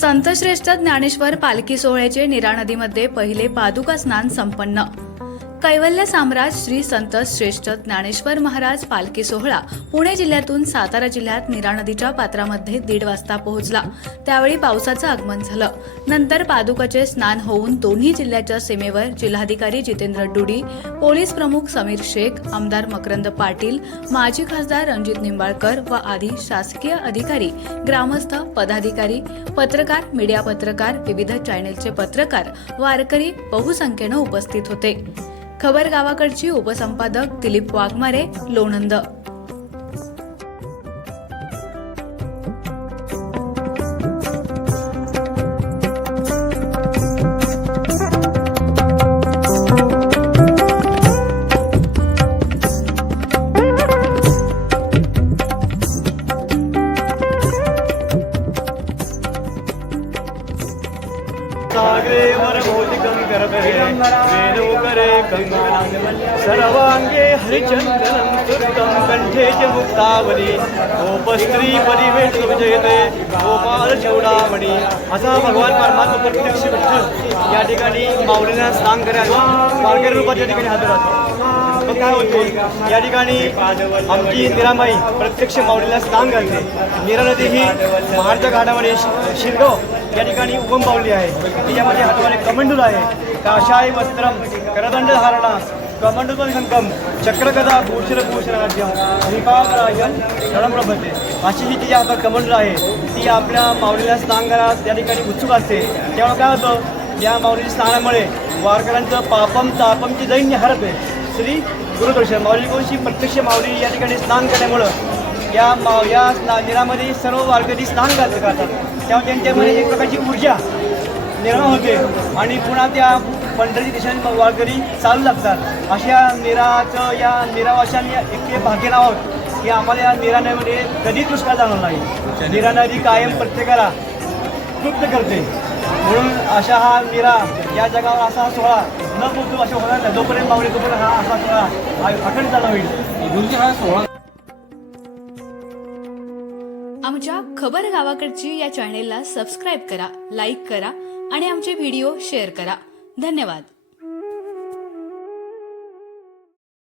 संतश्रेष्ठ ज्ञानेश्वर पालखी सोहळ्याचे नीरा नदीमध्ये पहिले पादुका स्नान संपन्न. कैवल्य साम्राज श्री संत श्रेष्ठ ज्ञानेश्वर महाराज पालखी सोहळा पुणे जिल्ह्यातून सातारा जिल्ह्यात नीरा नदीच्या पात्रामध्ये दीड वाजता पोहोचला. त्यावेळी पावसाचं आगमन झालं. नंतर पादुकाचे स्नान होऊन दोन्ही जिल्ह्याच्या सीमेवर जिल्हाधिकारी जितेंद्र डुडी पोलीस प्रमुख समीर शेख आमदार मकरंद पाटील माजी खासदार रणजित निंबाळकर व आदी शासकीय अधिकारी ग्रामस्थ पदाधिकारी पत्रकार मीडिया पत्रकार विविध चॅनेलचे पत्रकार वारकरी बहुसंख्येनं उपस्थित होते. खबर गावाकडची उपसंपादक दिलीप वाघमारे लोणंद. सागरे करत आहे वेणुकरे कंगनम सर्वांगे हरिचंदनम सुतं कंठे च मुक्तावली. गोपस्त्री परिवेशुजयते गोपाल चौडामणी. असा भगवान परमात्मा प्रत्यक्ष विठ्ठल. या ठिकाणी माऊलींना स्नान करायला मार्गेर या ठिकाणी हजर असतो मग काय होते? या ठिकाणी आमची निरामाई प्रत्यक्ष माऊलीला स्नान घालते. नीरा नदी ही महाडच्या घाटामध्ये शिरगाव या ठिकाणी उगम पावली आहे. तिच्यामध्ये हातामध्ये कमंडूल आहे. काशाय वस्त्रम करदंड धारणा कमंडूल संकम चक्रगदा भूषण भूषण राज्यम श्रीपादराजन रणप्रभते अशी ही तिच्या हातात कमंडूल आहे. ती आपल्या माऊलीला स्नान करायला त्या ठिकाणी उत्सुक असते. त्यामुळे काय होतं? या माऊलीच्या स्नानामुळे वारकऱ्यांचं पापम तापमची दैन्य हरते श्री गुरुदर्शन माऊलीकोशी प्रत्यक्ष माऊली या ठिकाणी स्नान केल्यामुळं या माव या स्ना निरामध्ये सर्व वारकरी स्नान घालत करतात तेव्हा त्यांच्यामध्ये एक प्रकारची ऊर्जा निर्माण होते आणि पुन्हा त्या पंढरी दिशेने वारकरी चालू लागतात. अशा निराचं या निरावाशाने इतके भाग्य आहोत की आम्हाला या निरा नदीमध्ये कधी दुष्काळ जाणार नाही. निरा नदी कायम प्रत्येकाला तृप्त करते. म्हणून अशा हा निरा या जगावर असा हा सोहळा न पोचू अशा होणार नाही जोपर्यंत मावळे तोपर्यंत हा असा सोहळा हा अखंड चालू होईल. गुरुजी हा सोहळा आमच्या खबर गावाकडची या चॅनेलला सबस्क्राईब करा लाईक करा आणि आमचे व्हिडिओ शेअर करा. धन्यवाद.